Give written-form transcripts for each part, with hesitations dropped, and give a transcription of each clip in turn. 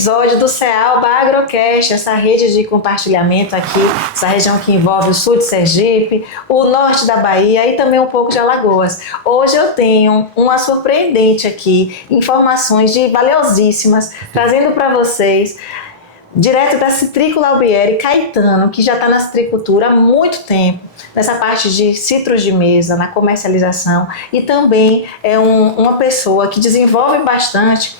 episódio do Cealba Agrocast, essa rede de compartilhamento aqui, essa região que envolve o sul de Sergipe, o norte da Bahia e também um pouco de Alagoas. Hoje eu tenho uma surpreendente aqui, informações valiosíssimas, trazendo para vocês, direto da Citrícola Albieri, Caetano, que já está na citricultura há muito tempo, nessa parte de citros de mesa, na comercialização, e também é uma pessoa que desenvolve bastante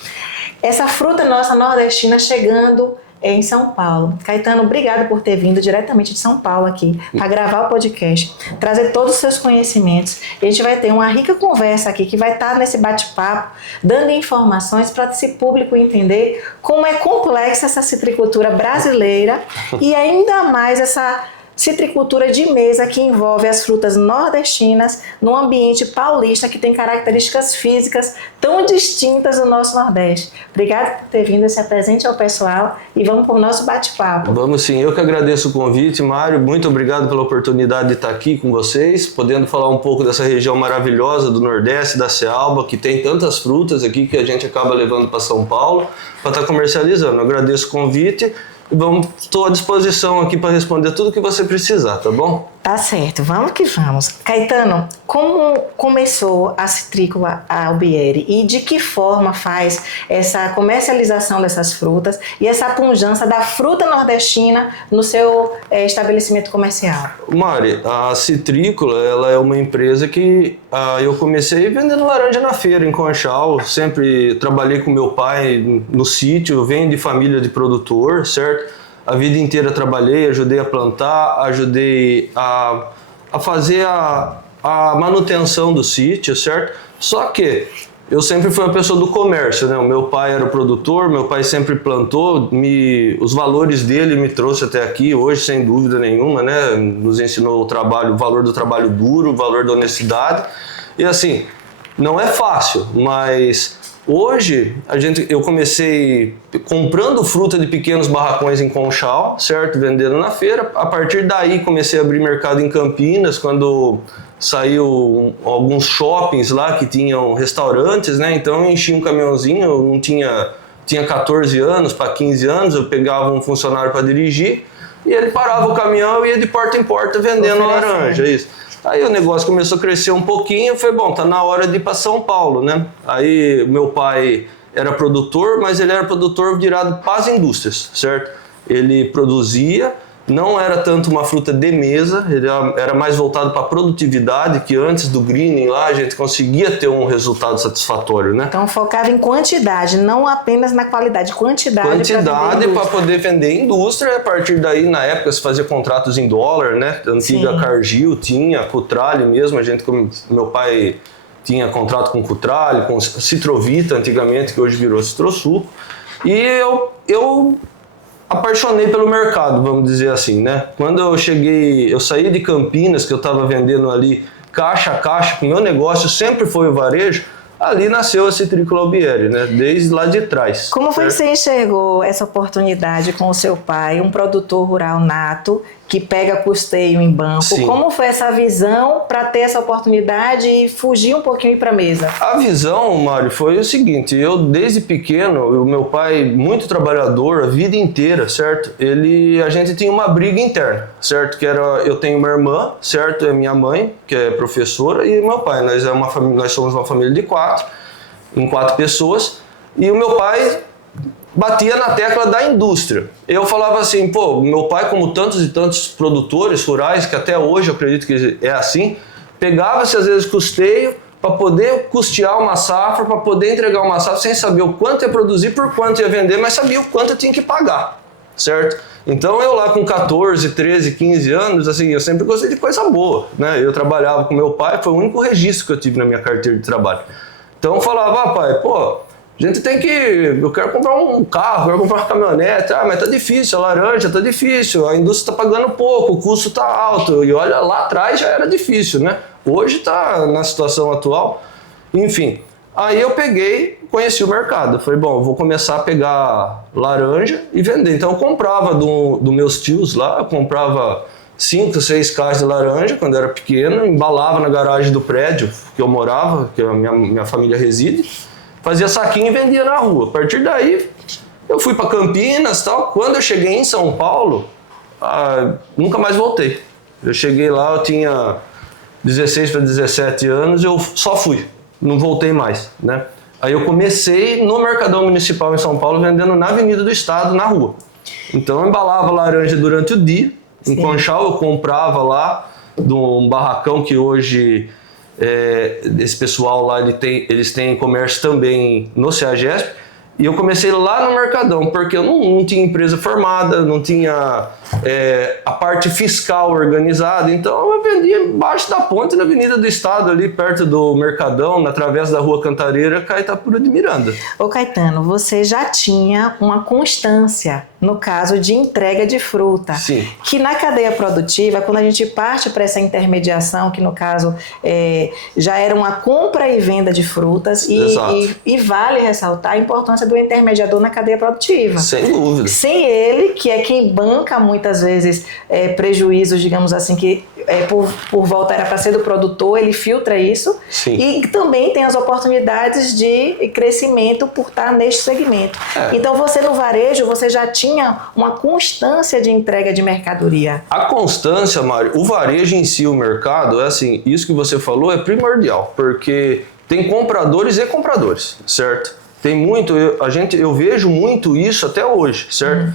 essa fruta nossa nordestina chegando em São Paulo. Caetano, obrigado por ter vindo diretamente de São Paulo aqui para gravar o podcast, trazer todos os seus conhecimentos. E a gente vai ter uma rica conversa aqui que vai estar nesse bate-papo, dando informações para esse público entender como é complexa essa citricultura brasileira e ainda mais essa citricultura de mesa que envolve as frutas nordestinas num ambiente paulista que tem características físicas tão distintas do nosso Nordeste. Obrigada por ter vindo, se apresente ao pessoal e vamos para o nosso bate-papo. Vamos sim, eu que agradeço o convite, Mário, muito obrigado pela oportunidade de estar aqui com vocês, podendo falar um pouco dessa região maravilhosa do Nordeste, da Cealba, que tem tantas frutas aqui que a gente acaba levando para São Paulo para estar comercializando. Eu agradeço o convite. Estou à disposição aqui para responder tudo que você precisar, tá bom? Tá certo, vamos que vamos. Caetano, como começou a Citrícola Albieri e de que forma faz essa comercialização dessas frutas e essa pujança da fruta nordestina no seu estabelecimento comercial? Mari, a Citrícola, ela é uma empresa que eu comecei vendendo laranja na feira, em Conchal. Sempre trabalhei com meu pai no sítio, venho de família de produtor, certo? A vida inteira trabalhei, ajudei a plantar, ajudei a fazer a manutenção do sítio, certo? Só que eu sempre fui uma pessoa do comércio, né? O meu pai era produtor, meu pai sempre plantou, os valores dele me trouxe até aqui, hoje sem dúvida nenhuma, né? Nos ensinou o valor do trabalho duro, o valor da honestidade. E assim, não é fácil, mas hoje eu comecei comprando fruta de pequenos barracões em Conchal, certo? Vendendo na feira. A partir daí comecei a abrir mercado em Campinas, quando saiu alguns shoppings lá que tinham restaurantes, né? Então eu enchi um caminhãozinho, eu não tinha 14 anos para 15 anos, eu pegava um funcionário para dirigir e ele parava o caminhão e ia de porta em porta vendendo laranja, isso. Aí o negócio começou a crescer um pouquinho, foi bom, tá na hora de ir para São Paulo, né? Aí meu pai era produtor, mas ele era produtor virado para as indústrias, certo? Ele produzia, não era tanto uma fruta de mesa, ele era mais voltado para a produtividade, que antes do greening lá a gente conseguia ter um resultado satisfatório, né? Então focava em quantidade, não apenas na qualidade, quantidade para poder vender indústria. A partir daí, na época, se fazia contratos em dólar, né? A antiga Cargill tinha, Cutrale mesmo, meu pai tinha contrato com Cutrale, com Citrovita antigamente, que hoje virou Citrosuco. E eu apaixonei pelo mercado, vamos dizer assim, né? Quando eu saí de Campinas, que eu estava vendendo ali caixa a caixa, que o meu negócio sempre foi o varejo, ali nasceu a Citrícola Albieri, né? Desde lá de trás. Como foi que você enxergou essa oportunidade com o seu pai, um produtor rural nato, que pega custeio em banco? Sim. Como foi essa visão para ter essa oportunidade e fugir um pouquinho para a mesa? A visão, Mário, foi o seguinte: eu desde pequeno, o meu pai muito trabalhador a vida inteira, certo? A gente tinha uma briga interna, certo? Que era, eu tenho uma irmã, certo? É minha mãe, que é professora, e meu pai. Nós somos uma família de 4 pessoas, e o meu pai batia na tecla da indústria. Eu falava assim, pô, meu pai, como tantos e tantos produtores rurais, que até hoje eu acredito que é assim, pegava-se às vezes custeio para poder custear uma safra, para poder entregar uma safra sem saber o quanto ia produzir, por quanto ia vender, mas sabia o quanto eu tinha que pagar, certo? Então eu lá com 14, 13, 15 anos, assim, eu sempre gostei de coisa boa, né? Eu trabalhava com meu pai, foi o único registro que eu tive na minha carteira de trabalho. Então eu falava, pai, pô, eu quero comprar um carro, quero comprar uma caminhonete, mas tá difícil, a laranja tá difícil, a indústria tá pagando pouco, o custo tá alto, e olha, lá atrás já era difícil, né? Hoje tá na situação atual, enfim. Aí eu conheci o mercado, falei, bom, eu vou começar a pegar laranja e vender. Então eu comprava dos meus tios lá, eu comprava 5, 6 caixas de laranja quando eu era pequeno, embalava na garagem do prédio que eu morava, que a minha família reside, fazia saquinho e vendia na rua. A partir daí, Eu fui para Campinas e tal. Quando eu cheguei em São Paulo, nunca mais voltei. Eu cheguei lá, eu tinha 16 para 17 anos, eu só fui, não voltei mais, né? Aí eu comecei no Mercadão Municipal em São Paulo, vendendo na Avenida do Estado, na rua. Então eu embalava laranja durante o dia, em Conchal eu comprava lá, de um barracão que hoje esse pessoal lá eles têm comércio também no CEAGESP. E eu comecei lá no Mercadão, porque eu não tinha empresa formada, não tinha a parte fiscal organizada, então eu vendia embaixo da ponte na Avenida do Estado, ali perto do Mercadão, na travessa da Rua Cantareira, Caetapura de Miranda. Ô Caetano, você já tinha uma constância no caso de entrega de fruta. Sim. Que na cadeia produtiva, quando a gente parte para essa intermediação, que no caso já era uma compra e venda de frutas, e vale ressaltar a importância do intermediador na cadeia produtiva. Sem dúvida. Sem ele, que é quem banca muitas vezes prejuízos, digamos assim, que por volta era para ser do produtor, ele filtra isso. Sim. E também tem as oportunidades de crescimento por estar neste segmento. Então você no varejo, você já tinha uma constância de entrega de mercadoria. A constância, Mário, o varejo em si, o mercado, assim, isso que você falou é primordial, porque tem compradores e compradores, certo? Tem muito, eu vejo muito isso até hoje, certo?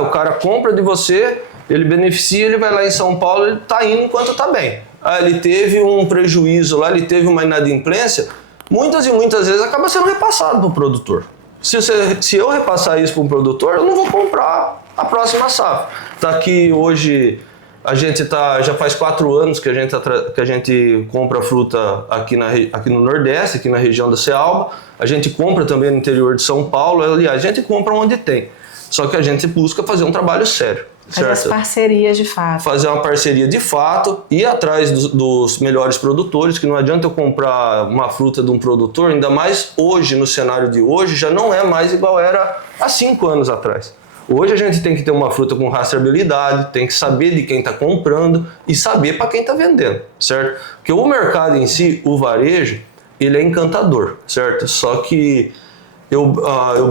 O cara compra de você, ele beneficia, ele vai lá em São Paulo, ele tá indo enquanto tá bem. Ele teve um prejuízo lá, ele teve uma inadimplência, muitas e muitas vezes acaba sendo repassado pro produtor. Se eu repassar isso para um produtor, eu não vou comprar a próxima safra. Tá aqui hoje, a gente já faz 4 anos que a gente compra fruta aqui no Nordeste, aqui na região da Cealba. A gente compra também no interior de São Paulo. Aliás, a gente compra onde tem. Só que a gente busca fazer um trabalho sério. Fazer as parcerias de fato. Fazer uma parceria de fato, ir atrás dos melhores produtores, que não adianta eu comprar uma fruta de um produtor, ainda mais hoje, no cenário de hoje, já não é mais igual era há 5 anos atrás. Hoje a gente tem que ter uma fruta com rastreabilidade, tem que saber de quem está comprando e saber para quem está vendendo, certo? Porque o mercado em si, o varejo, ele é encantador, certo? Só que eu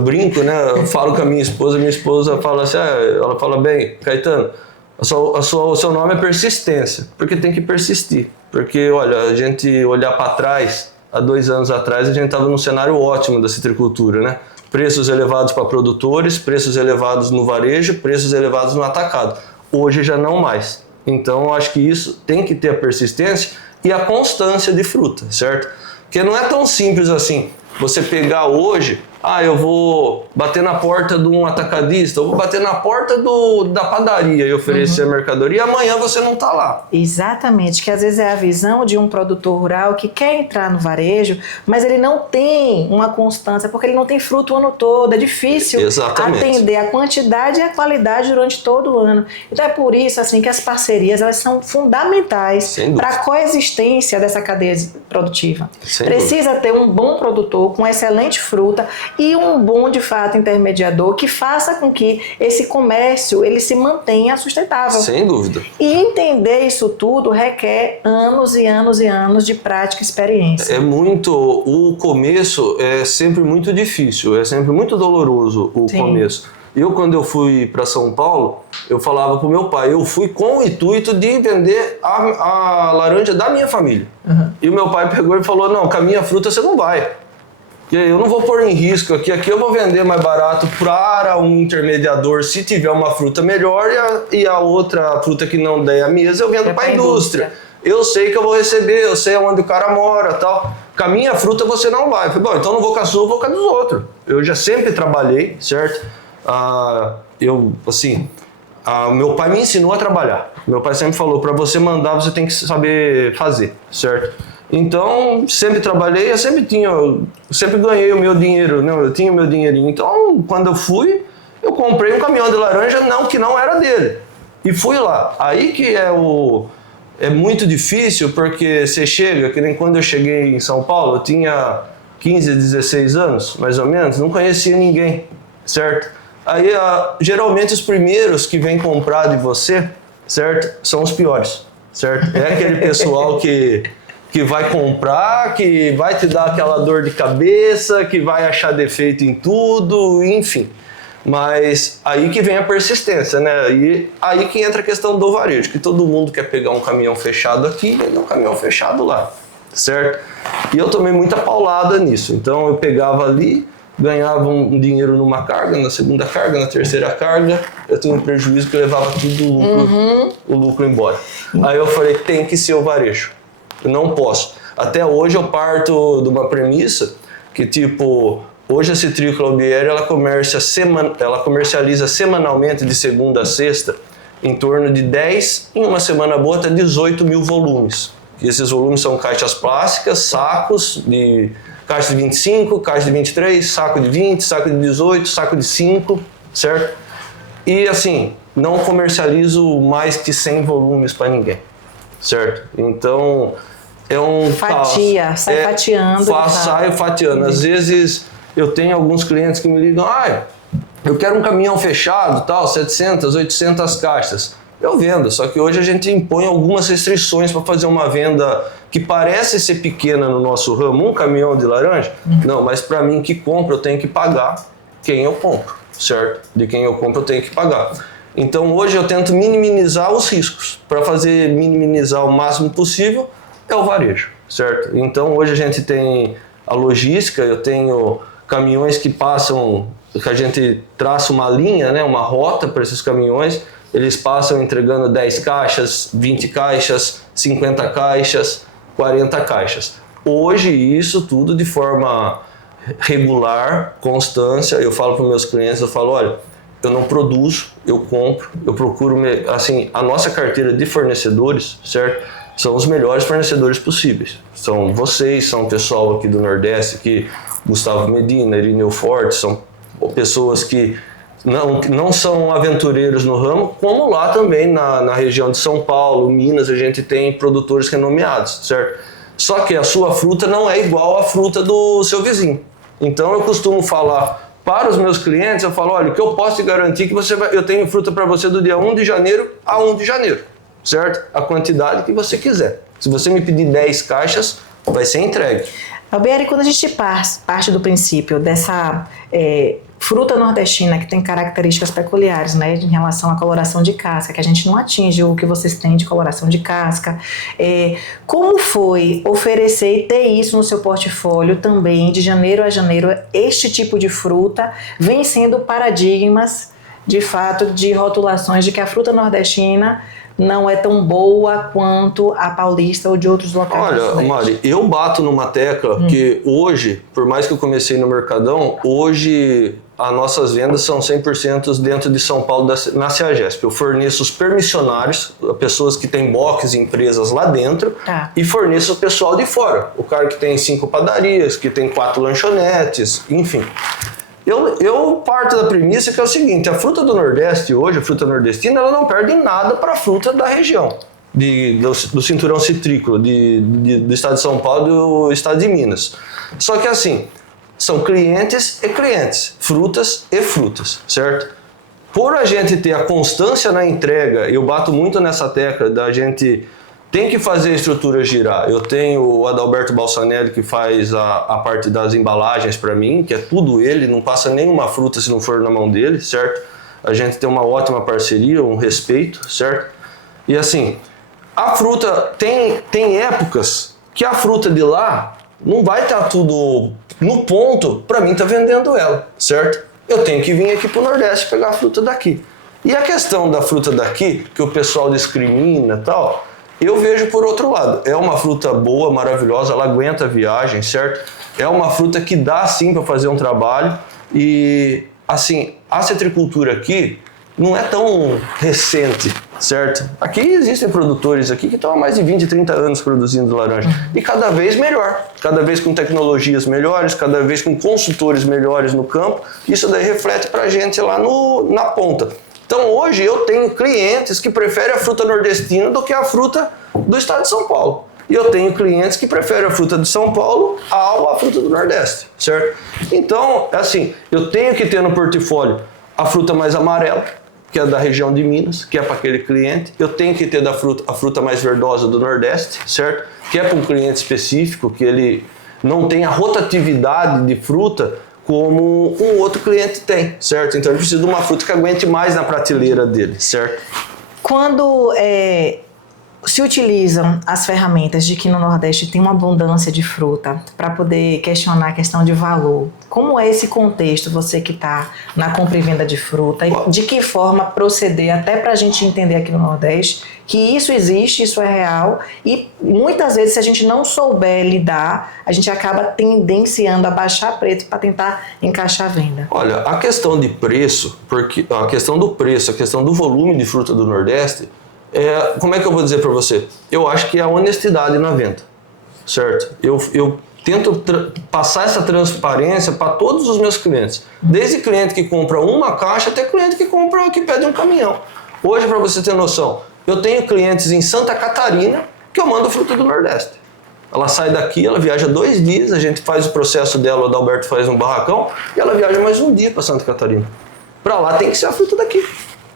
brinco, né? Eu falo com a minha esposa fala assim, ela fala bem, Caetano, o seu nome é persistência, porque tem que persistir. Porque, olha, a gente olhar para trás, há 2 anos atrás, a gente estava num cenário ótimo da citricultura, né? Preços elevados para produtores, preços elevados no varejo, preços elevados no atacado. Hoje já não mais. Então, eu acho que isso tem que ter a persistência e a constância de fruta, certo? Porque não é tão simples assim, você pegar hoje, eu vou bater na porta de um atacadista, eu vou bater na porta da padaria e oferecer a mercadoria, e amanhã você não está lá. Exatamente, que às vezes é a visão de um produtor rural que quer entrar no varejo, mas ele não tem uma constância, porque ele não tem fruto o ano todo, é difícil atender a quantidade e a qualidade durante todo o ano. Então é por isso assim, que as parcerias elas são fundamentais para a coexistência dessa cadeia produtiva. Precisa ter um bom produtor com excelente fruta e um bom, de fato, intermediador que faça com que esse comércio ele se mantenha sustentável. Sem dúvida. E entender isso tudo requer anos e anos e anos de prática e experiência. O começo é sempre muito difícil, é sempre muito doloroso o começo. Quando eu fui para São Paulo, eu falava pro meu pai, eu fui com o intuito de vender a laranja da minha família. E o meu pai pegou e falou, não, com a minha fruta você não vai. Eu não vou pôr em risco aqui eu vou vender mais barato para um intermediador se tiver uma fruta melhor e a outra fruta que não der a mesa eu vendo para a indústria. Eu sei que eu vou receber, eu sei onde o cara mora tal. Com a minha fruta você não vai. Eu falei, bom, então não vou com a sua, eu vou com a dos outros. Eu já sempre trabalhei, certo? Meu pai me ensinou a trabalhar. Meu pai sempre falou, para você mandar você tem que saber fazer, certo? Então, sempre trabalhei, eu sempre ganhei o meu dinheiro, né? Eu tinha o meu dinheirinho. Então, quando eu fui, eu comprei um caminhão de laranja, que não era dele. E fui lá. Aí que é muito difícil, porque você chega, que nem quando eu cheguei em São Paulo, eu tinha 15, 16 anos, mais ou menos, não conhecia ninguém, certo? Aí, geralmente, os primeiros que vêm comprar de você, certo? São os piores, certo? É aquele pessoal que vai comprar, que vai te dar aquela dor de cabeça, que vai achar defeito em tudo, enfim. Mas aí que vem a persistência, né? E aí que entra a questão do varejo, que todo mundo quer pegar um caminhão fechado aqui e vender um caminhão fechado lá, certo? E eu tomei muita paulada nisso. Então eu pegava ali, ganhava um dinheiro numa carga, na segunda carga, na terceira carga, eu tinha um prejuízo que eu levava tudo o lucro embora. Aí eu falei, tem que ser o varejo. Eu não posso. Até hoje eu parto de uma premissa que, tipo, hoje a Citrícola Albieri, ela comercializa semanalmente, de segunda a sexta, em torno de 10, em uma semana boa, até 18 mil volumes. E esses volumes são caixas plásticas, sacos de caixa de 25, caixa de 23, saco de 20, saco de 18, saco de 5, certo? E assim, não comercializo mais que 100 volumes para ninguém, certo? Então, é um fatia, sai fatiando. Saio fatiando. Às vezes, eu tenho alguns clientes que me ligam, eu quero um caminhão fechado, tal, 700, 800 caixas. Eu vendo, só que hoje a gente impõe algumas restrições para fazer uma venda que parece ser pequena no nosso ramo, um caminhão de laranja. Não, mas para mim que compro eu tenho que pagar quem eu compro, certo? De quem eu compro eu tenho que pagar. Então hoje eu tento minimizar os riscos. Para fazer minimizar o máximo possível é o varejo, certo? Então hoje a gente tem a logística, eu tenho caminhões que passam, que a gente traça uma linha, né, uma rota para esses caminhões. Eles passam entregando 10 caixas, 20 caixas, 50 caixas, 40 caixas. Hoje, isso tudo de forma regular, constância. Eu falo para os meus clientes, eu falo, olha, eu não produzo, eu compro, eu procuro, assim, a nossa carteira de fornecedores, certo? São os melhores fornecedores possíveis. São vocês, são o pessoal aqui do Nordeste, aqui, Gustavo Medina, Irineu Forte, são pessoas que não são aventureiros no ramo, como lá também na região de São Paulo, Minas, a gente tem produtores renomeados, certo? Só que a sua fruta não é igual à fruta do seu vizinho. Então eu costumo falar para os meus clientes, eu falo, olha, o que eu posso te garantir que eu tenho fruta para você do dia 1 de janeiro a 1 de janeiro, certo? A quantidade que você quiser. Se você me pedir 10 caixas, vai ser entregue. Albieri, quando a gente parte do princípio dessa fruta nordestina que tem características peculiares, né, em relação à coloração de casca, que a gente não atinge o que vocês têm de coloração de casca, como foi oferecer e ter isso no seu portfólio também, de janeiro a janeiro, este tipo de fruta vem sendo paradigmas, de fato, de rotulações de que a fruta nordestina não é tão boa quanto a paulista ou de outros locais. Olha, Mari, eu bato numa tecla que hoje, por mais que eu comecei no Mercadão, hoje as nossas vendas são 100% dentro de São Paulo, na CEAGESP. Eu forneço os permissionários, pessoas que têm box, empresas lá dentro, e forneço o pessoal de fora. O cara que tem 5 padarias, que tem 4 lanchonetes, enfim. Eu parto da premissa que é o seguinte, a fruta do Nordeste hoje, a fruta nordestina, ela não perde nada para a fruta da região, do cinturão citrícola, do estado de São Paulo e do estado de Minas. Só que assim, são clientes e clientes, frutas e frutas, certo? Por a gente ter a constância na entrega, eu bato muito nessa tecla da gente tem que fazer a estrutura girar. Eu tenho o Adalberto Balsanelli que faz a parte das embalagens para mim, que é tudo ele, não passa nenhuma fruta se não for na mão dele, certo? A gente tem uma ótima parceria, um respeito, certo? E assim, a fruta tem épocas que a fruta de lá não vai estar tudo no ponto para mim tá vendendo ela, certo? Eu tenho que vir aqui pro Nordeste pegar a fruta daqui. E a questão da fruta daqui, que o pessoal discrimina e tal, eu vejo por outro lado. É uma fruta boa, maravilhosa, ela aguenta a viagem, certo? É uma fruta que dá sim para fazer um trabalho e, assim, a citricultura aqui não é tão recente, certo? Aqui existem produtores aqui que estão há mais de 20, 30 anos produzindo laranja e cada vez melhor, cada vez com tecnologias melhores, cada vez com consultores melhores no campo. Isso daí reflete para a gente lá na ponta. Então hoje eu tenho clientes que preferem a fruta nordestina do que a fruta do estado de São Paulo. E eu tenho clientes que preferem a fruta de São Paulo à fruta do Nordeste, certo? Então, assim, eu tenho que ter no portfólio a fruta mais amarela, que é da região de Minas, que é para aquele cliente. Eu tenho que ter a fruta mais verdosa do Nordeste, certo? Que é para um cliente específico, que ele não tem a rotatividade de fruta como um outro cliente tem, certo? Então ele precisa de uma fruta que aguente mais na prateleira dele, certo? Quando se utilizam as ferramentas de que no Nordeste tem uma abundância de fruta para poder questionar a questão de valor, como é esse contexto, você que está na compra e venda de fruta, e de que forma proceder até para a gente entender aqui no Nordeste que isso existe, isso é real, e muitas vezes se a gente não souber lidar, a gente acaba tendenciando a baixar preço para tentar encaixar a venda. Olha, a questão de preço, porque a questão do preço, a questão do volume de fruta do Nordeste, como é que eu vou dizer para você? Eu acho que é a honestidade na venda, certo? Eu tento passar essa transparência para todos os meus clientes, desde cliente que compra uma caixa até cliente que pede um caminhão. Hoje, para você ter noção, eu tenho clientes em Santa Catarina que eu mando fruta do Nordeste. Ela sai daqui, ela viaja 2 dias, a gente faz o processo dela, o Adalberto faz um barracão, e ela viaja mais um dia para Santa Catarina. Para lá tem que ser a fruta daqui,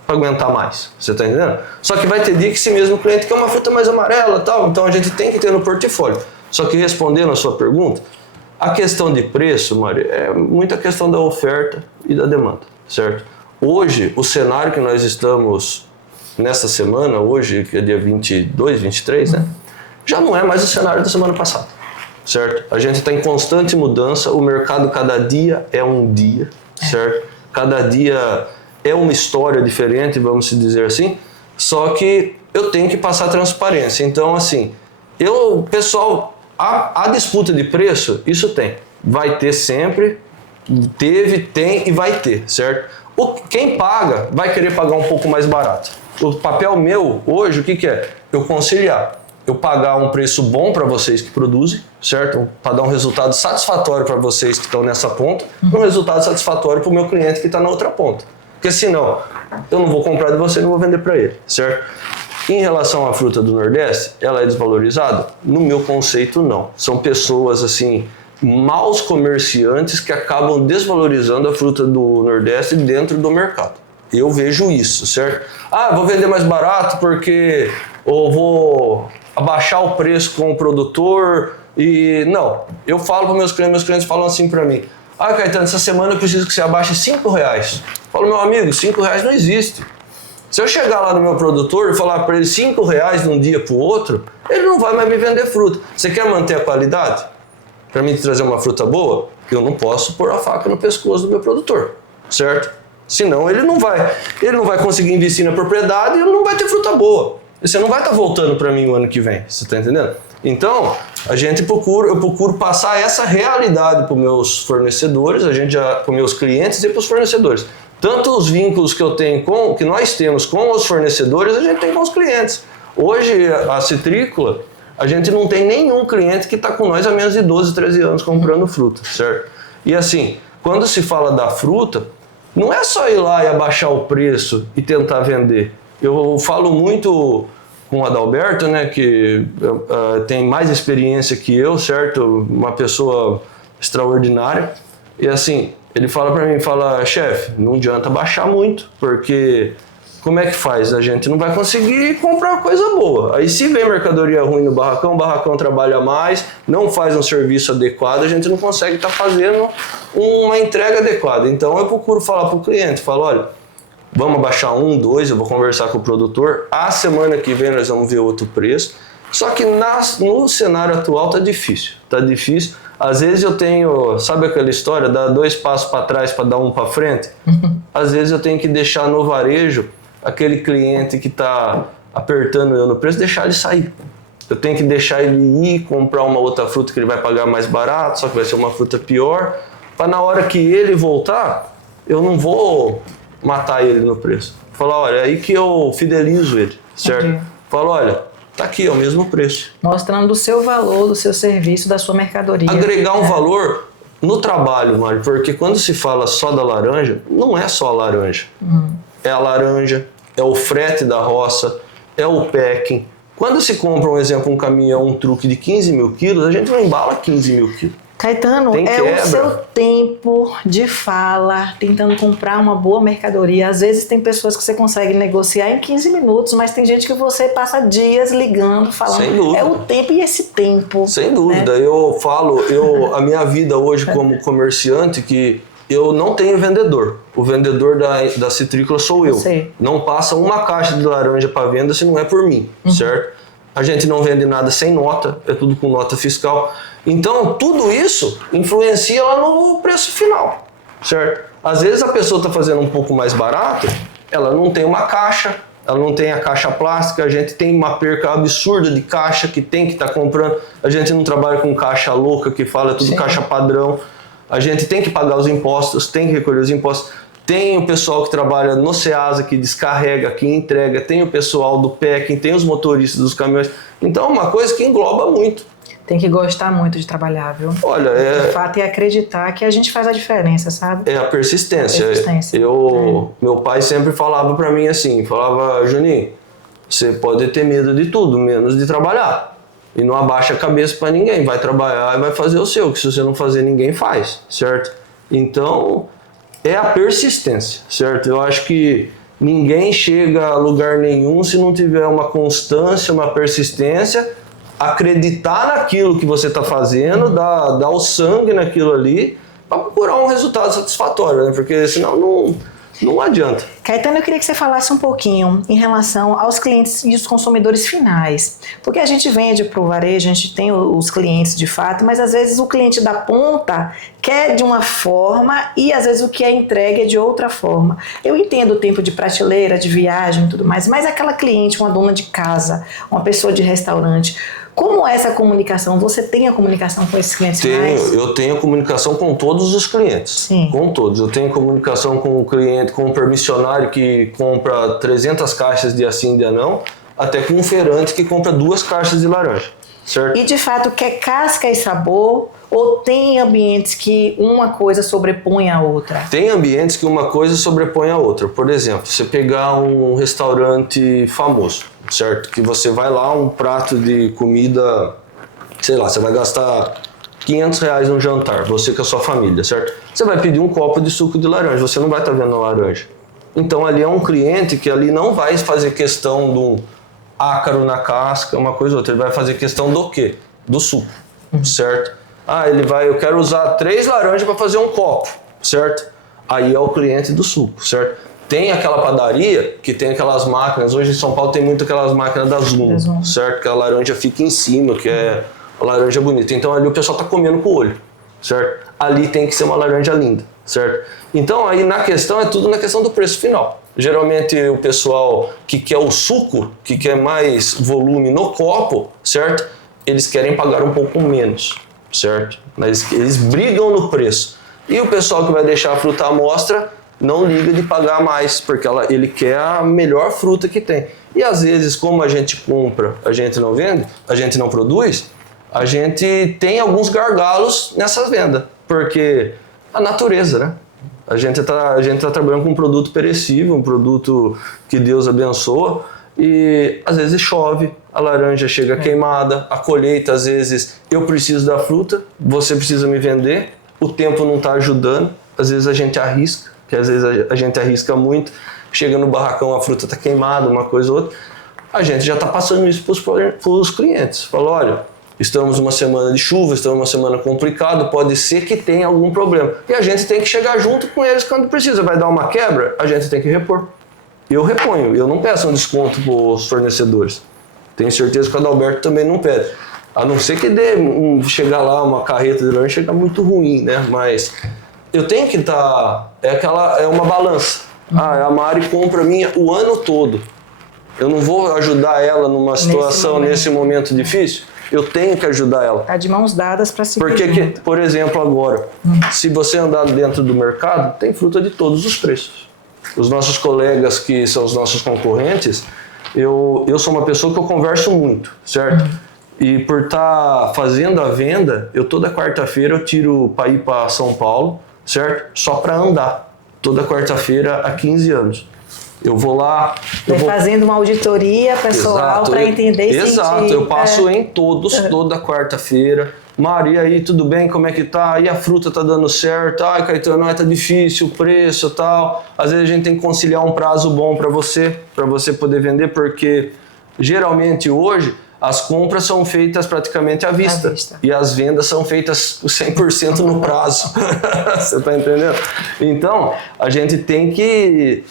para aguentar mais, você está entendendo? Só que vai ter dia que esse mesmo cliente quer uma fruta mais amarela e tal, então a gente tem que ter no portfólio. Só que respondendo a sua pergunta, a questão de preço, Maria, é muita questão da oferta e da demanda, certo? Hoje, o cenário que nós estamos nessa semana, hoje, que é dia 22, 23, né? Já não é mais o cenário da semana passada, certo? A gente está em constante mudança, o mercado cada dia é um dia, certo? Cada dia é uma história diferente, vamos dizer assim, só que eu tenho que passar transparência. Então, assim, pessoal, a disputa de preço, isso tem. Vai ter sempre, teve, tem e vai ter, certo? Quem paga vai querer pagar um pouco mais barato. O papel meu hoje, o que é? Eu conciliar. Eu pagar um preço bom para vocês que produzem, certo? Para dar um resultado satisfatório para vocês que estão nessa ponta, e um resultado satisfatório para o meu cliente que está na outra ponta. Porque senão, eu não vou comprar de você e não vou vender para ele, certo? Em relação à fruta do Nordeste, ela é desvalorizada? No meu conceito, não. São pessoas, assim, maus comerciantes que acabam desvalorizando a fruta do Nordeste dentro do mercado. Eu vejo isso, certo? Ah, vou vender mais barato porque eu vou abaixar o preço com o produtor e... Não, eu falo para meus clientes falam assim para mim: ah, Caetano, essa semana eu preciso que você abaixe R$5. Eu falo, meu amigo, R$5 não existe. Se eu chegar lá no meu produtor e falar para ele R$5 de um dia para o outro, ele não vai mais me vender fruta. Você quer manter a qualidade? Para mim trazer uma fruta boa, eu não posso pôr a faca no pescoço do meu produtor, certo? Senão ele não vai conseguir investir na propriedade e ele não vai ter fruta boa. Você não vai estar voltando para mim o ano que vem, você está entendendo? Então, eu procuro passar essa realidade para os meus fornecedores, para os meus clientes e para os fornecedores. Tanto os vínculos que que nós temos com os fornecedores, a gente tem com os clientes. Hoje, a Citrícola, a gente não tem nenhum cliente que está com nós há menos de 12, 13 anos comprando fruta, certo? E assim, quando se fala da fruta, não é só ir lá e abaixar o preço e tentar vender. Eu falo muito com o Adalberto, né, que tem mais experiência que eu, certo? Uma pessoa extraordinária. E assim, ele fala para mim, chefe, não adianta baixar muito, porque como é que faz? A gente não vai conseguir comprar coisa boa. Aí se vem mercadoria ruim no barracão, o barracão trabalha mais, não faz um serviço adequado, a gente não consegue estar fazendo uma entrega adequada. Então eu procuro falar para o cliente, falo, olha, vamos abaixar 1, 2, eu vou conversar com o produtor, a semana que vem nós vamos ver outro preço. Só que no cenário atual tá difícil. Às vezes eu tenho, sabe aquela história, dar 2 passos para trás para dar um para frente? Às vezes eu tenho que deixar no varejo aquele cliente que está apertando eu no preço, deixar ele sair. Eu tenho que deixar ele ir comprar uma outra fruta que ele vai pagar mais barato, só que vai ser uma fruta pior, para na hora que ele voltar, eu não vou matar ele no preço. Falar, olha, é aí que eu fidelizo ele, certo? Okay. Falo, olha, tá aqui, é o mesmo preço. Mostrando o seu valor, do seu serviço, da sua mercadoria. Agregar um valor no trabalho, Mário, porque quando se fala só da laranja, não é só a laranja. É a laranja, é o frete da roça, é o packing. Quando se compra, um exemplo, um caminhão, um truque de 15 mil quilos, a gente não embala 15 mil quilos. Caetano, Tem é o quebra. seu tempo de fala, tentando comprar uma boa mercadoria. Às vezes tem pessoas que você consegue negociar em 15 minutos, mas tem gente que você passa dias ligando, falando. Sem dúvida. É o tempo e esse tempo. Sem dúvida. Né? Eu falo, a minha vida hoje como comerciante, que eu não tenho vendedor. O vendedor da Citrícola sou eu. Sei. Não passa uma caixa de laranja para venda se não é por mim, certo? A gente não vende nada sem nota, é tudo com nota fiscal. Então, tudo isso influencia lá no preço final, certo? Às vezes a pessoa está fazendo um pouco mais barato, ela não tem uma caixa, ela não tem a caixa plástica, a gente tem uma perca absurda de caixa que tem que estar comprando, a gente não trabalha com caixa louca que fala, é tudo Sim. caixa padrão, a gente tem que pagar os impostos, tem que recolher os impostos. Tem o pessoal que trabalha no Ceasa, que descarrega, que entrega, tem o pessoal do packing, tem os motoristas dos caminhões. Então é uma coisa que engloba muito. Tem que gostar muito de trabalhar, viu? Olha, De fato, e acreditar que a gente faz a diferença, sabe? é a persistência. Meu pai sempre falava pra mim assim, falava, Juninho, você pode ter medo de tudo, menos de trabalhar. E não abaixa a cabeça pra ninguém, vai trabalhar e vai fazer o seu, que se você não fazer, ninguém faz, certo? Então, é a persistência, certo? Eu acho que ninguém chega a lugar nenhum se não tiver uma constância, uma persistência, acreditar naquilo que você está fazendo, dar o sangue naquilo ali, para procurar um resultado satisfatório, né? Porque senão não adianta. Caetano, eu queria que você falasse um pouquinho em relação aos clientes e os consumidores finais. Porque a gente vende para o varejo, a gente tem os clientes de fato, mas às vezes o cliente da ponta quer de uma forma e às vezes o que é entregue é de outra forma. Eu entendo o tempo de prateleira, de viagem e tudo mais, mas aquela cliente, uma dona de casa, uma pessoa de restaurante, como é essa comunicação? Você tem a comunicação com esses clientes finais? Eu tenho comunicação com todos os clientes. Sim. Com todos. Eu tenho comunicação com o cliente, com o permissionário que compra 300 caixas de assim de anão, até com um feirante que compra 2 caixas de laranja. Certo? E de fato quer casca e sabor ou tem ambientes que uma coisa sobrepõe a outra? Tem ambientes que uma coisa sobrepõe a outra. Por exemplo, você pegar um restaurante famoso, certo? Que você vai lá, um prato de comida, sei lá, você vai gastar R$500 num jantar, você com a sua família, certo? Você vai pedir um copo de suco de laranja, você não vai estar vendo a laranja. Então ali é um cliente que ali não vai fazer questão de um ácaro na casca, uma coisa ou outra. Ele vai fazer questão do quê? Do suco, certo? Eu quero usar 3 laranjas para fazer um copo, certo? Aí é o cliente do suco, certo? Tem aquela padaria que tem aquelas máquinas, hoje em São Paulo tem muito aquelas máquinas da Zoom, certo? Que a laranja fica em cima, que é a laranja bonita. Então ali o pessoal tá comendo com o olho, certo? Ali tem que ser uma laranja linda, certo? Então aí na questão, é tudo na questão do preço final. Geralmente o pessoal que quer o suco, que quer mais volume no copo, certo? Eles querem pagar um pouco menos, certo? Mas eles brigam no preço. E o pessoal que vai deixar a fruta à mostra não liga de pagar mais, porque ele quer a melhor fruta que tem. E às vezes, como a gente compra, a gente não vende, a gente não produz, a gente tem alguns gargalos nessa venda, porque a natureza, né? A gente tá trabalhando com um produto perecível, um produto que Deus abençoa, e às vezes chove, a laranja chega queimada, a colheita, às vezes eu preciso da fruta, você precisa me vender, o tempo não está ajudando, às vezes a gente arrisca, que às vezes a gente arrisca muito, chega no barracão, a fruta está queimada, uma coisa ou outra, a gente já está passando isso para os clientes. Fala, olha, estamos numa semana de chuva, estamos numa semana complicada, pode ser que tenha algum problema. E a gente tem que chegar junto com eles quando precisa. Vai dar uma quebra, a gente tem que repor. Eu reponho, eu não peço um desconto para os fornecedores. Tenho certeza que o Adalberto também não pede. A não ser que chegar lá uma carreta de laranja, chega muito ruim, né? Mas eu tenho que estar... É uma balança. A Mari compra minha o ano todo. Eu não vou ajudar ela numa situação, nesse momento difícil. Eu tenho que ajudar ela. Tá de mãos dadas para se Porque, por exemplo, agora, se você andar dentro do mercado, tem fruta de todos os preços. Os nossos colegas, que são os nossos concorrentes, eu sou uma pessoa que eu converso muito, certo? E por estar fazendo a venda, toda quarta-feira eu tiro para ir para São Paulo, certo? Só para andar. Toda quarta-feira há 15 anos. Eu vou lá... fazendo uma auditoria pessoal para entender e sentir. Exato, eu passo em todos, toda quarta-feira. Mário, e aí, tudo bem? Como é que tá? E a fruta tá dando certo? Ai, Caetano, tá difícil o preço e tal. Às vezes a gente tem que conciliar um prazo bom para você poder vender, porque geralmente hoje as compras são feitas praticamente à vista. E as vendas são feitas 100% no prazo. Você tá entendendo? Então, a gente tem que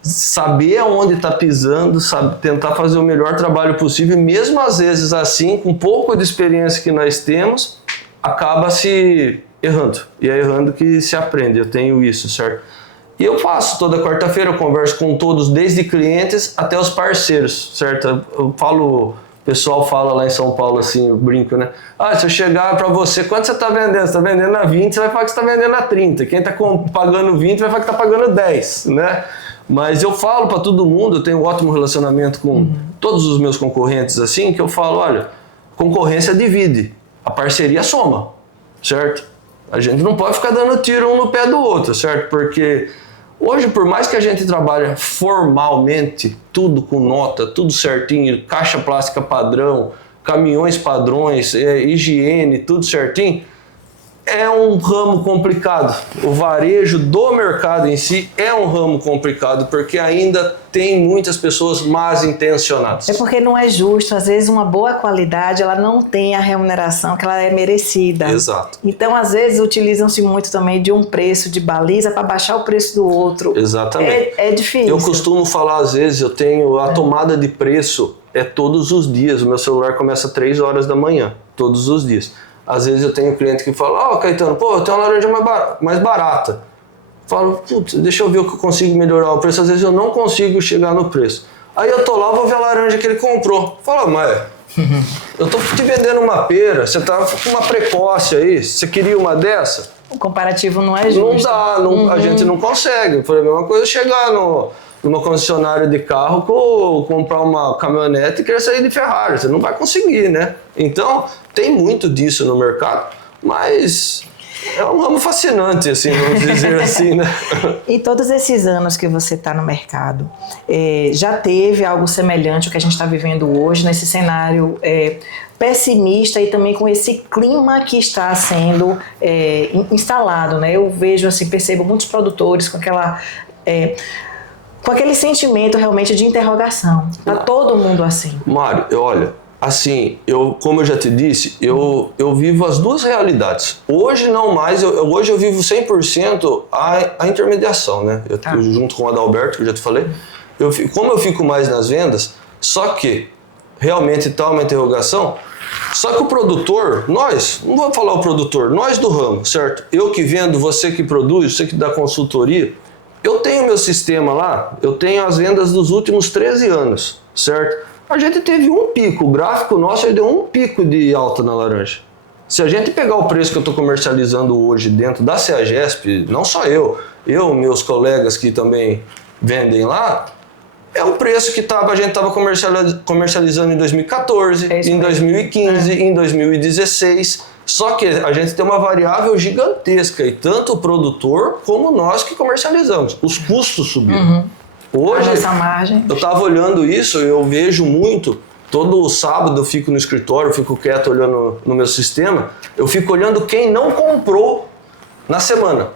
saber aonde está pisando, tentar fazer o melhor trabalho possível, e mesmo às vezes assim, com pouco de experiência que nós temos, acaba se errando. E é errando que se aprende, eu tenho isso, certo? E eu faço toda quarta-feira, eu converso com todos, desde clientes até os parceiros, certo? Eu falo... O pessoal fala lá em São Paulo assim, eu brinco, né? Ah, se eu chegar para você, quanto você está vendendo? Você está vendendo a 20, você vai falar que você está vendendo a 30. Quem está pagando 20 vai falar que está pagando 10, né? Mas eu falo para todo mundo, eu tenho um ótimo relacionamento com todos os meus concorrentes assim, que eu falo, olha, concorrência divide, a parceria soma, certo? A gente não pode ficar dando tiro um no pé do outro, certo? Porque hoje, por mais que a gente trabalhe formalmente, tudo com nota, tudo certinho, caixa plástica padrão, caminhões padrões, higiene, tudo certinho, é um ramo complicado. O varejo do mercado em si é um ramo complicado, porque ainda tem muitas pessoas mal intencionadas. É porque não é justo, às vezes uma boa qualidade ela não tem a remuneração que ela é merecida. Exato. Então às vezes utilizam-se muito também de um preço de baliza para baixar o preço do outro. Exatamente. É difícil. Eu costumo falar às vezes, eu tenho a tomada de preço todos os dias. O meu celular começa às 3 horas da manhã, todos os dias. Às vezes eu tenho cliente que fala, Caetano, eu tenho uma laranja mais barata. Falo, putz, deixa eu ver o que eu consigo melhorar o preço. Às vezes eu não consigo chegar no preço. Aí eu tô lá, vou ver a laranja que ele comprou. Fala, mas eu tô te vendendo uma pera, você tá com uma precoce aí, você queria uma dessa? O comparativo não é justo. Não dá, a gente não consegue. Foi a mesma coisa chegar numa concessionária de carro, comprar uma caminhonete e querer sair de Ferrari. Você não vai conseguir, né? Então, tem muito disso no mercado, mas é um ramo fascinante, assim, vamos dizer assim, né? E todos esses anos que você está no mercado, já teve algo semelhante ao que a gente está vivendo hoje, nesse cenário pessimista e também com esse clima que está sendo instalado, né? Eu vejo, assim, percebo muitos produtores com aquele sentimento realmente de interrogação. Tá todo mundo assim. Mário, olha, assim, como eu já te disse, eu vivo as duas realidades. Hoje não mais, hoje eu vivo 100% a intermediação, né? Junto com o Adalberto, que eu já te falei, como eu fico mais nas vendas, só que realmente está uma interrogação, só que o produtor, nós, não vou falar o produtor, nós do ramo, certo? Eu que vendo, você que produz, você que dá consultoria, eu tenho meu sistema lá, eu tenho as vendas dos últimos 13 anos, certo? A gente teve um pico, o gráfico nosso aí deu um pico de alta na laranja. Se a gente pegar o preço que eu estou comercializando hoje dentro da CEAGESP, não só meus colegas que também vendem lá, é o preço que a gente estava comercializando em 2014, em 2015, em 2016. Só que a gente tem uma variável gigantesca, e tanto o produtor como nós que comercializamos. Os custos subiram. Hoje, essa margem. Eu estava olhando isso, eu vejo muito, todo sábado eu fico no escritório, eu fico quieto olhando no meu sistema, eu fico olhando quem não comprou na semana.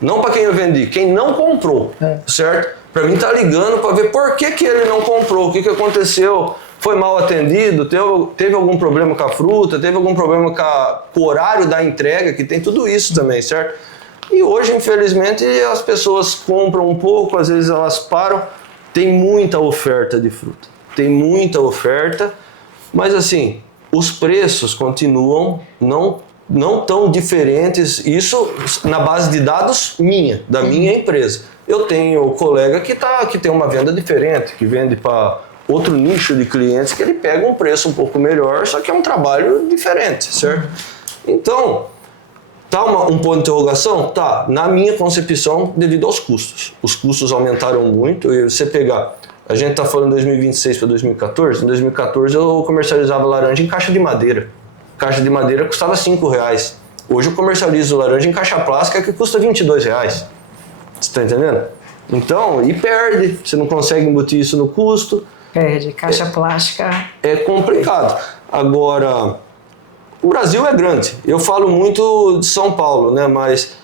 Não para quem eu vendi, quem não comprou, certo? Para mim tá ligando para ver por que ele não comprou, o que aconteceu. Foi mal atendido, teve algum problema com a fruta, teve algum problema com o horário da entrega, que tem tudo isso também, certo? E hoje, infelizmente, as pessoas compram um pouco, às vezes elas param. Tem muita oferta de fruta, tem muita oferta, mas assim, os preços continuam não tão diferentes, isso na base de dados da minha empresa. Eu tenho colega que tem uma venda diferente, que vende para outro nicho de clientes, que ele pega um preço um pouco melhor, só que é um trabalho diferente, certo? Então, tá um ponto de interrogação? Tá, na minha concepção, devido aos custos. Os custos aumentaram muito, e você pegar, a gente tá falando de 2026 para 2014, em 2014 eu comercializava laranja em caixa de madeira. Caixa de madeira custava R$5. Hoje eu comercializo laranja em caixa plástica que custa R$22. Você tá entendendo? Então, e perde, você não consegue embutir isso no custo. Perde, caixa plástica. É complicado. Agora, o Brasil é grande. Eu falo muito de São Paulo, né? Mas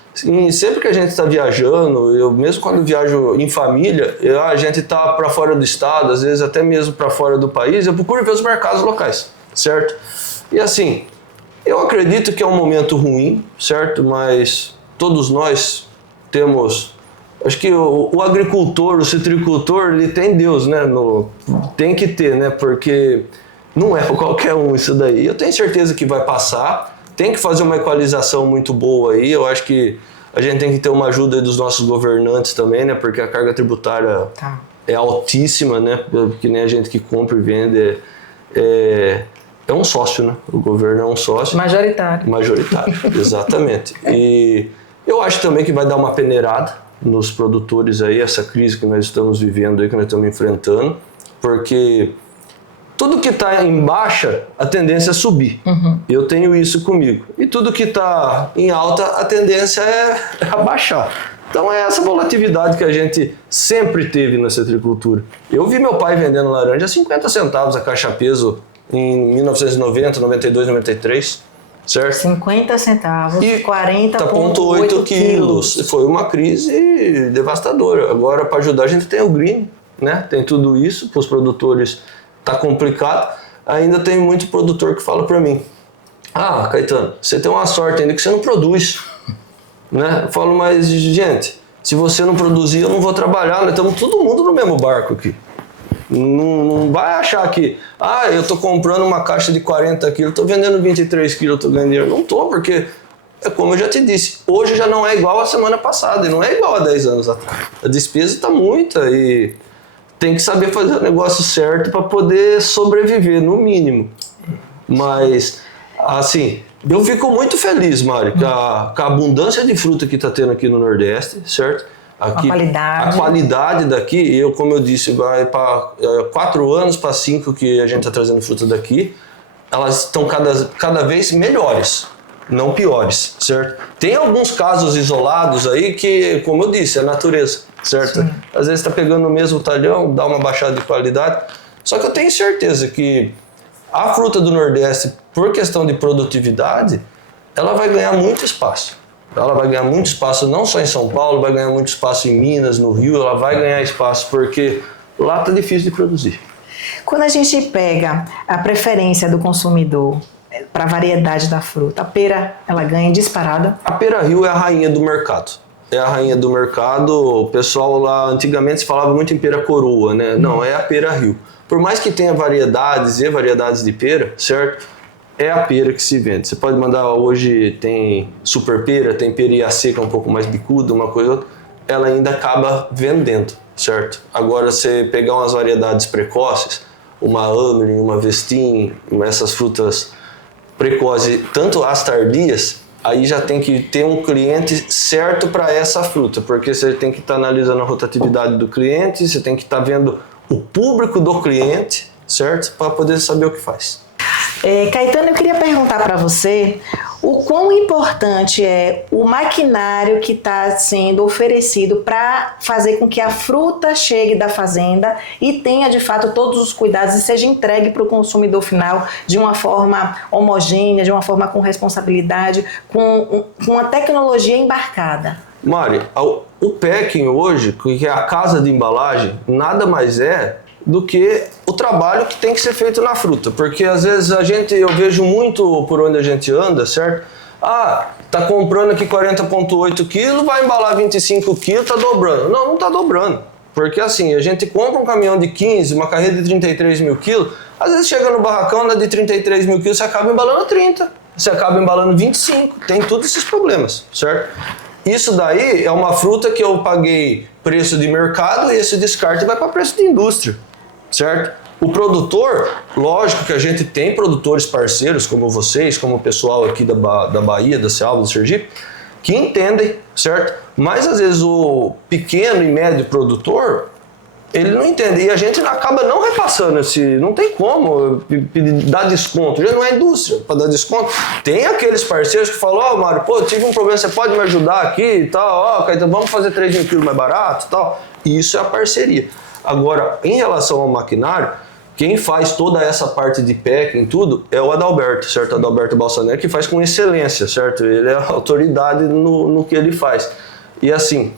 sempre que a gente está viajando, eu mesmo quando viajo em família, a gente está para fora do estado, às vezes até mesmo para fora do país, eu procuro ver os mercados locais, certo? E assim, eu acredito que é um momento ruim, certo? Mas todos nós temos... Acho que o agricultor, o citricultor, ele tem Deus, né? Tem que ter, né? Porque não é para qualquer um isso daí. Eu tenho certeza que vai passar. Tem que fazer uma equalização muito boa aí. Eu acho que a gente tem que ter uma ajuda dos nossos governantes também, né? Porque a carga tributária é altíssima, né? Porque nem a gente que compra e vende é um sócio, né? O governo é um sócio. Majoritário. Majoritário, exatamente. E eu acho também que vai dar uma peneirada nos produtores aí, essa crise que nós estamos vivendo aí, que nós estamos enfrentando, porque tudo que está em baixa, a tendência é subir. Eu tenho isso comigo. E tudo que está em alta, a tendência é abaixar. Então é essa volatilidade que a gente sempre teve na citricultura. Eu vi meu pai vendendo laranja a 50 centavos a caixa peso em 1990, 92, 93. Certo? 50 centavos, e 40,8 quilos. Foi uma crise devastadora. Agora, para ajudar, a gente tem o Green, né? Tem tudo isso, para os produtores tá complicado. Ainda tem muito produtor que fala para mim: ah, Caetano, você tem uma sorte ainda que você não produz. Né? Eu falo, mas gente, se você não produzir, eu não vou trabalhar. Nós estamos todo mundo no mesmo barco aqui. Não vai achar que, eu estou comprando uma caixa de 40 quilos, estou vendendo 23 quilos, estou ganhando dinheiro. Não estou, porque, é como eu já te disse, hoje já não é igual a semana passada, e não é igual a 10 anos atrás. A despesa está muita e tem que saber fazer o negócio certo para poder sobreviver, no mínimo. Mas, assim, eu fico muito feliz, Mari, com a abundância de fruta que está tendo aqui no Nordeste, certo? Aqui, a qualidade daqui, como eu disse, vai para 4 anos para 5 que a gente está trazendo fruta daqui, elas estão cada vez melhores, não piores, certo? Tem alguns casos isolados aí que, como eu disse, é natureza, certo? Sim. Às vezes está pegando o mesmo talhão, dá uma baixada de qualidade, só que eu tenho certeza que a fruta do Nordeste, por questão de produtividade, ela vai ganhar muito espaço. Ela vai ganhar muito espaço não só em São Paulo, vai ganhar muito espaço em Minas, no Rio, ela vai ganhar espaço porque lá está difícil de produzir. Quando a gente pega a preferência do consumidor para a variedade da fruta, a pera, ela ganha disparada? A Pera Rio é a rainha do mercado. É a rainha do mercado, o pessoal lá antigamente se falava muito em pera coroa, né? Não, é a Pera Rio. Por mais que tenha variedades e variedades de pera, certo? É a pera que se vende. Você pode mandar, hoje tem super pera, tem pera IAC que é um pouco mais bicuda, uma coisa ou outra, ela ainda acaba vendendo, certo? Agora, você pegar umas variedades precoces, uma Amelin, uma Vestin, essas frutas precoces, tanto as tardias, aí já tem que ter um cliente certo para essa fruta, porque você tem que estar analisando a rotatividade do cliente, você tem que estar vendo o público do cliente, certo? Para poder saber o que faz. Caetano, eu queria perguntar para você o quão importante é o maquinário que está sendo oferecido para fazer com que a fruta chegue da fazenda e tenha de fato todos os cuidados e seja entregue para o consumidor final de uma forma homogênea, de uma forma com responsabilidade, com a tecnologia embarcada. Mari, o packing hoje, que é a casa de embalagem, nada mais é do que o trabalho que tem que ser feito na fruta, porque às vezes eu vejo muito por onde a gente anda, certo? Tá comprando aqui 40,8 kg, vai embalar 25 kg, tá dobrando. Não tá dobrando, porque assim, a gente compra um caminhão de 15, uma carreta de 33 mil kg, às vezes chega no barracão, anda de 33 mil kg, você acaba embalando 30, você acaba embalando 25, tem todos esses problemas, certo? Isso daí é uma fruta que eu paguei preço de mercado e esse descarte vai para preço de indústria. Certo? O produtor, lógico que a gente tem produtores parceiros como vocês, como o pessoal aqui da Bahia, da Ceará, do Sergipe, que entendem, certo? Mas às vezes o pequeno e médio produtor, ele não entende e a gente acaba não repassando não tem como dar desconto, já não é indústria para dar desconto. Tem aqueles parceiros que falam, Mário, tive um problema, você pode me ajudar aqui e tal, então vamos fazer 3 mil quilos mais barato e tal. E isso é a parceria. Agora, em relação ao maquinário, Quem faz toda essa parte de packing, tudo, é o Adalberto, certo? Adalberto Balsanelli, que faz com excelência, certo? Ele é a autoridade no que ele faz. E assim,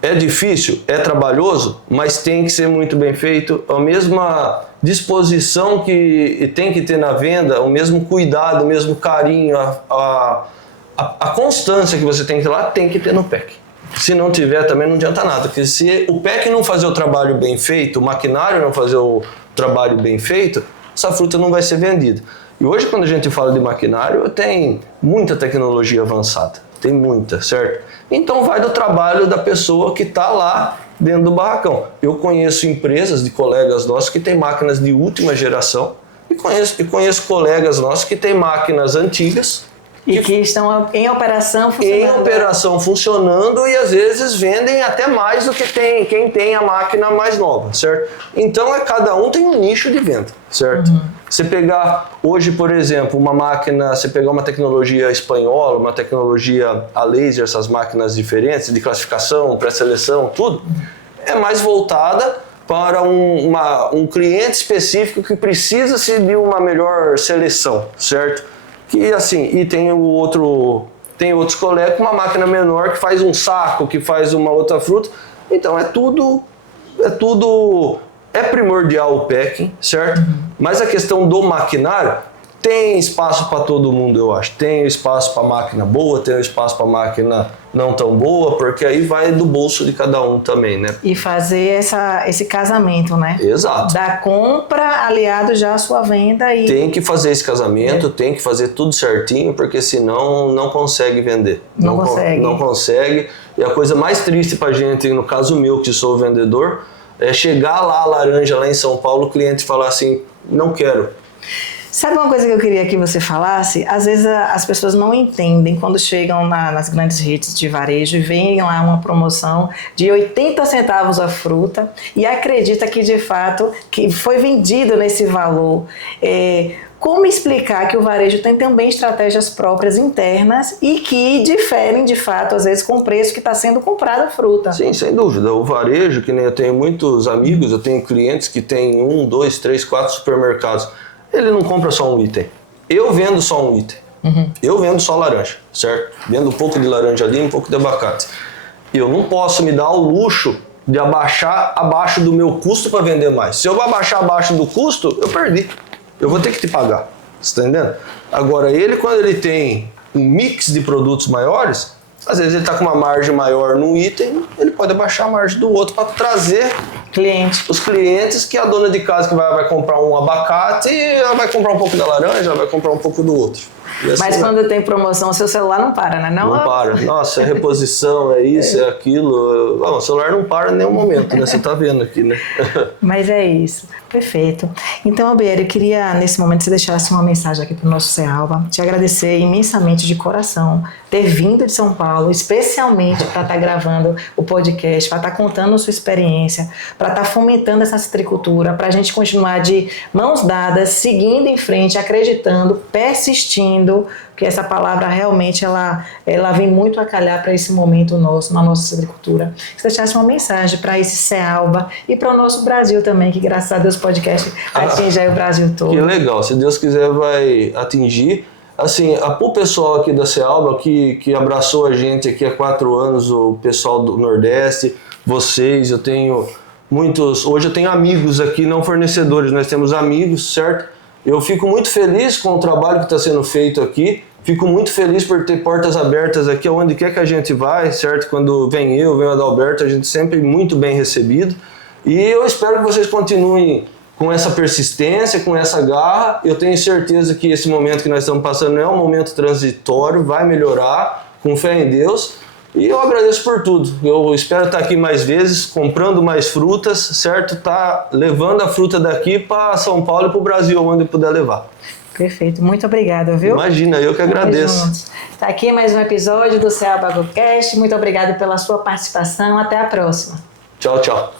é difícil, é trabalhoso, mas tem que ser muito bem feito. A mesma disposição que tem que ter na venda, o mesmo cuidado, o mesmo carinho, a constância que você tem que ter lá, tem que ter no packing. Se não tiver, também não adianta nada. Porque se o packing não fazer o trabalho bem feito, o maquinário não fazer o trabalho bem feito, essa fruta não vai ser vendida. E hoje, quando a gente fala de maquinário, tem muita tecnologia avançada, tem muita, certo? Então vai do trabalho da pessoa que está lá dentro do barracão. Eu conheço empresas de colegas nossos que têm máquinas de última geração e conheço colegas nossos que têm máquinas antigas e que estão em operação funcionando. Em operação funcionando e às vezes vendem até mais do que quem tem a máquina mais nova, certo? Então cada um tem um nicho de venda, certo? Você pegar hoje, por exemplo, uma máquina, você pegar uma tecnologia espanhola, uma tecnologia a laser, essas máquinas diferentes de classificação, pré-seleção, tudo, é mais voltada para um cliente específico que precisa-se de uma melhor seleção, certo? Que assim, e tem outros colegas com uma máquina menor que faz um saco, que faz uma outra fruta. Então é primordial o packing, certo? Mas a questão do maquinário tem espaço para todo mundo, eu acho. Tem espaço para máquina boa, tem espaço para máquina não tão boa, porque aí vai do bolso de cada um também, né? E fazer esse casamento, né? Exato. Da compra aliado já à sua venda. E tem que fazer esse casamento, tem que fazer tudo certinho, porque senão não consegue vender. Não consegue. Não consegue. E a coisa mais triste pra gente, no caso meu, que sou vendedor, é chegar lá, a laranja, lá em São Paulo, o cliente falar assim, não quero. Sabe uma coisa que eu queria que você falasse? Às vezes as pessoas não entendem quando chegam nas grandes redes de varejo e veem lá uma promoção de 80 centavos a fruta e acredita que de fato que foi vendido nesse valor. Como explicar que o varejo tem também estratégias próprias internas e que diferem de fato, às vezes, com o preço que está sendo comprada a fruta? Sim, sem dúvida. O varejo, que nem eu tenho muitos amigos, eu tenho clientes que têm 1, 2, 3, 4 supermercados. Ele não compra só um item. Eu vendo só um item. Eu vendo só laranja, certo? Vendo um pouco de laranja ali, um pouco de abacate. Eu não posso me dar o luxo de abaixar abaixo do meu custo para vender mais. Se eu abaixar abaixo do custo, eu perdi. Eu vou ter que te pagar. Você está entendendo? Agora, quando ele tem um mix de produtos maiores, às vezes ele está com uma margem maior num item, ele pode abaixar a margem do outro para trazer os clientes, que a dona de casa que vai comprar um abacate, ela vai comprar um pouco da laranja, ela vai comprar um pouco do outro. Assim, mas quando tem promoção, seu celular não para, né? Não para. Nossa, é reposição, é isso, é aquilo. Não, o celular não para em nenhum momento, né? Você tá vendo aqui, né? Mas é isso. Perfeito. Então, Albieri, eu queria, nesse momento, que você deixasse uma mensagem aqui para o nosso Cealba. Te agradecer imensamente de coração ter vindo de São Paulo, especialmente para estar gravando o podcast, para estar contando a sua experiência, para estar fomentando essa citricultura, para a gente continuar de mãos dadas, seguindo em frente, acreditando, persistindo, porque essa palavra realmente ela vem muito a calhar para esse momento nosso, na nossa citricultura. Que você deixasse uma mensagem para esse Cealba e para o nosso Brasil também, que graças a Deus o podcast atinge aí o Brasil todo. Que legal, se Deus quiser vai atingir. Assim, o pessoal aqui da Cealba que abraçou a gente aqui há 4 anos, o pessoal do Nordeste, vocês, eu tenho muitos, hoje eu tenho amigos aqui, não fornecedores, nós temos amigos, certo? Eu fico muito feliz com o trabalho que está sendo feito aqui, fico muito feliz por ter portas abertas aqui, onde quer que a gente vai, certo? Quando vem o Adalberto, a gente sempre muito bem recebido, e eu espero que vocês continuem com essa persistência, com essa garra. Eu tenho certeza que esse momento que nós estamos passando não é um momento transitório, vai melhorar, com fé em Deus. E eu agradeço por tudo. Eu espero estar aqui mais vezes, comprando mais frutas, certo? Tá levando a fruta daqui para São Paulo e para o Brasil, onde puder levar. Perfeito, muito obrigada, viu? Imagina, eu que agradeço. Está aqui mais um episódio do Cealba AgroCast. Muito obrigada pela sua participação. Até a próxima. Tchau, tchau.